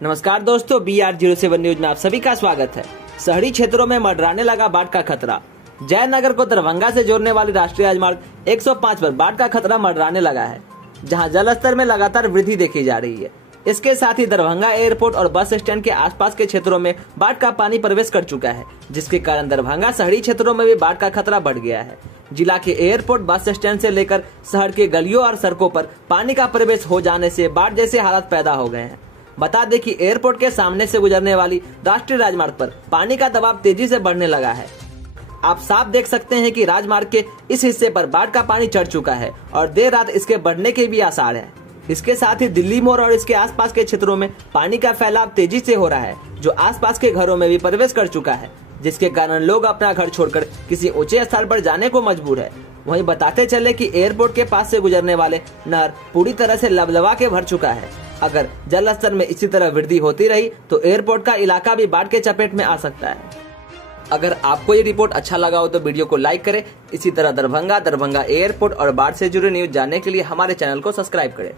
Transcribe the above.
नमस्कार दोस्तों, BR07 news में आप सभी का स्वागत है। शहरी क्षेत्रों में मंडराने लगा बाढ़ का खतरा। जयनगर को दरभंगा से जोड़ने वाली राष्ट्रीय राजमार्ग 105 पर बाढ़ का खतरा मंडराने लगा है, जहां जलस्तर में लगातार वृद्धि देखी जा रही है। इसके साथ ही दरभंगा एयरपोर्ट और बस स्टैंड के आसपास के क्षेत्रों में बाढ़ का पानी प्रवेश कर चुका है, जिसके कारण दरभंगा शहरी क्षेत्रों में भी बाढ़ का खतरा बढ़ गया है। जिला के एयरपोर्ट, बस स्टैंड से लेकर शहर के गलियों और सड़कों पर पानी का प्रवेश हो जाने से बाढ़ जैसे हालात पैदा हो गए हैं। बता दें कि एयरपोर्ट के सामने से गुजरने वाली राष्ट्रीय राजमार्ग पर पानी का दबाव तेजी से बढ़ने लगा है। आप साफ देख सकते हैं कि राजमार्ग के इस हिस्से पर बाढ़ का पानी चढ़ चुका है और देर रात इसके बढ़ने के भी आसार हैं। इसके साथ ही दिल्ली मोड़ और इसके आसपास के क्षेत्रों में पानी का फैलाव तेजी से हो रहा है, जो आसपास के घरों में भी प्रवेश कर चुका है, जिसके कारण लोग अपना घर छोड़कर किसी ऊंचे स्थान पर जाने को मजबूर है। वहीं बताते चले कि एयरपोर्ट के पास से गुजरने वाले नहर पूरी तरह से लबलबा के भर चुका है। अगर जल स्तर में इसी तरह वृद्धि होती रही तो एयरपोर्ट का इलाका भी बाढ़ के चपेट में आ सकता है। अगर आपको ये रिपोर्ट अच्छा लगा हो तो वीडियो को लाइक करें। इसी तरह दरभंगा एयरपोर्ट और बाढ़ से जुड़े न्यूज जानने के लिए हमारे चैनल को सब्सक्राइब करें।